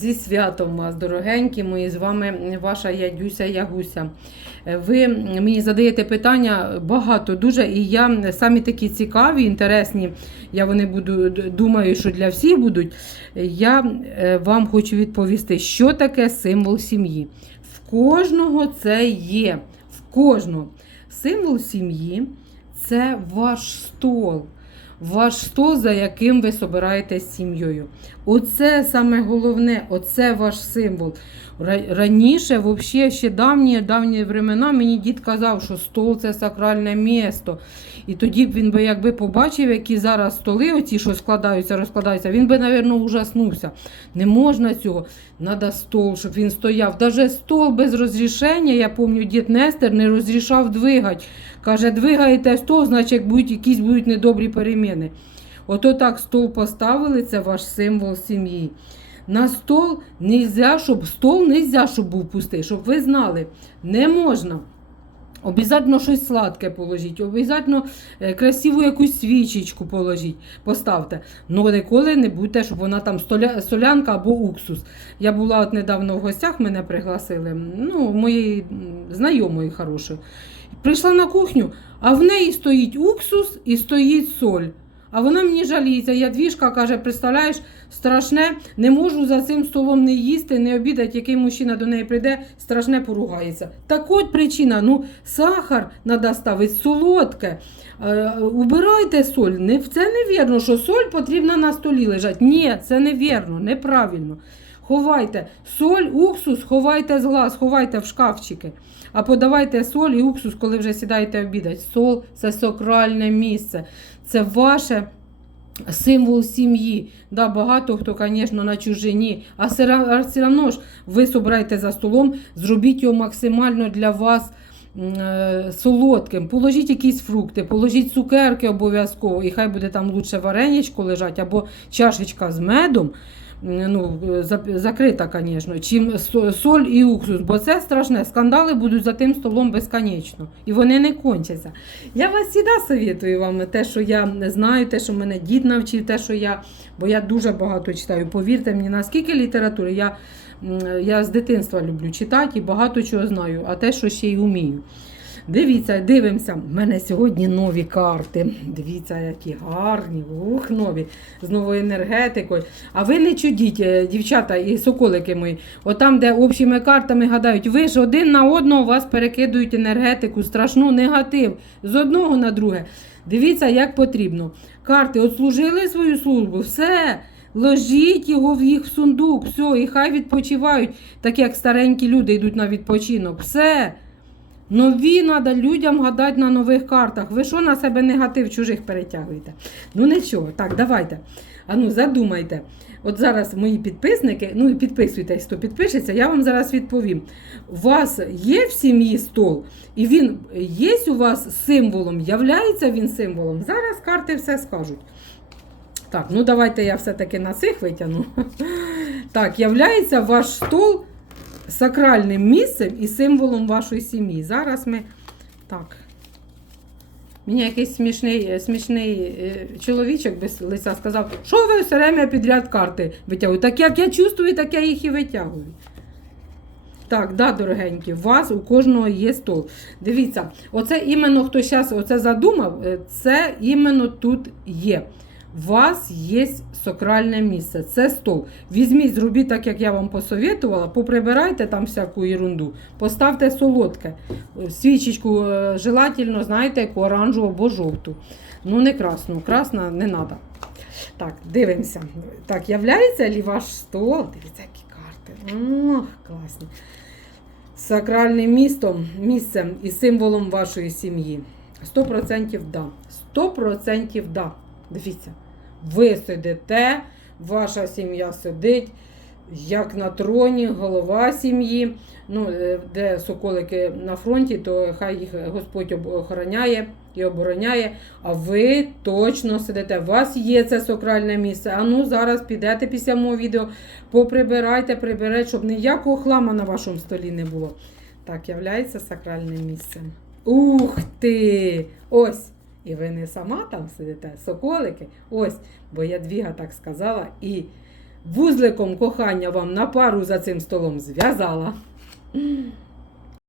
Зі святом вас, дорогенькі мої, з вами ваша Ядюся Ягуся. Е, Ви мені задаєте питання багато дуже, і я самі такі цікаві, інтересні. Я вони буду думаю, що для всіх будуть. Я е, вам хочу відповісти, що таке символ сім'ї. В кожного це є. В кожного. Символ сім'ї це ваш стол. Ваш стол, за яким ви собираєтесь з сім'єю. Оце саме головне, оце ваш символ. Раніше, взагалі, ще давні давні времена, мені дід казав, що стол це сакральне місто. І тоді б він би якби побачив, які зараз столи, оці, що складаються, розкладаються, він би, напевно, ужаснувся. Не можна цього. Надо стол, щоб він стояв. Даже стол без розрішення, я пам'ятаю, дід Нестер не розрішав двигати. Каже, двигаєте стол, значить будуть якісь будуть недобрі переміни. Ото так стол поставили, це ваш символ сім'ї. На стол нельзя, щоб стол нельзя, щоб був пустий, щоб ви знали, не можна. Обязательно щось сладке положіть, обязательно е, красиву якусь свічечку положіть, поставте. Ну ніколи не будьте, щоб вона там столя, солянка або уксус. Я була от недавно в гостях, мене пригласили, ну, моєї знайомої хорошої. Прийшла на кухню, а в неї стоїть уксус і стоїть соль. А вона мені жаліється. Ядвіжка каже, представляєш, страшне, не можу за цим столом не їсти, не обідати, який мужчина до неї прийде, страшне поругається. Так от причина, ну, сахар треба ставити, солодке. Е, убирайте соль. Не, це невірно, що соль потрібна на столі лежати. Ні, це невірно, неправильно. Ховайте соль, уксус, ховайте з глаз, ховайте в шкафчики. А подавайте соль і уксус, коли вже сідаєте обідати. Сол це сакральне місце. Це ваше символ сім'ї. Да, багато хто, звісно, на чужині. А все одно ж ви собирайте за столом, зробіть його максимально для вас е, солодким. Положіть якісь фрукти, положіть цукерки обов'язково, і хай буде там лучше вареничко лежать або чашечка з медом. М, Ну, е, закрита, звісно, чим соль і уксус, бо це страшне. Скандали будуть за тим столом безконечно. І вони не кончаться. Я вас завжди советую вам те, що я не знаю, те, що мене дід навчив, те, що я, бо я дуже багато читаю. Повірте мені, наскільки літератури, я, я з дитинства люблю читати і багато чого знаю, а те, що ще й вмію. Дивіться, дивимося. У мене сьогодні нові карти. Дивіться, які гарні, ух, нові, з новою енергетикою. А ви не чудіть, е, дівчата і соколики мої. Отам, де общими картами гадають, ви ж один на одного вас перекидують енергетику, страшну негатив з одного на друге. Дивіться, як потрібно. Карти отслужили свою службу, все. Ложіть його в їх в сундук, все, і хай відпочивають, так як старенькі люди йдуть на відпочинок. Все. Нові треба людям гадати на нових картах. Ви що на себе негатив чужих перетягуєте? Ну нічого, так, давайте. А ну, задумайте. От зараз мої підписники, ну і підписуйтесь, хто підпишеться, я вам зараз відповім. У вас є в сім'ї стол, і він є у вас символом, являється він символом. Зараз карти все скажуть. Так, ну давайте я все-таки на цих витягну. Так, являється ваш стол сакральним місцем і символом вашої сім'ї. Зараз ми. Так. Мені якийсь смішний, е, смішний е, чоловічок без лиця сказав, що ви все время підряд карти витягуєте. Так як я чувствую, так я їх і витягую. Так, да, дорогенькі, у вас у кожного є стол. Дивіться, оце іменно хто зараз оце задумав, е, це іменно тут є. У вас є сакральне місце, це стол. Візьміть, зробіть так, як я вам посоветувала, поприбирайте там всяку ерунду, поставте солодке. Свічечку е, желательно, знаєте, яку оранжеву або жовту. Ну, не красну, красна не треба. Так, дивимося. Так, являється ли ваш стол? Дивіться, які карти. Ох, класні. Сакральним містом, місцем і символом вашої сім'ї. 100% да. 100% да. Дивіться, ви сидите, ваша сім'я сидить, як на троні, голова сім'ї. Ну, е, де соколики на фронті, то хай їх Господь охороняє і обороняє. А ви точно сидите. У вас є це сакральне місце. А ну зараз підете після мого відео, поприбирайте, приберете, щоб ніякого хлама на вашому столі не було. Так, являється сакральним місцем. Ух ти! Ось! І ви не сама там сидите, соколики. Ось, бо я двіга так сказала. І вузликом кохання вам на пару за цим столом зв'язала.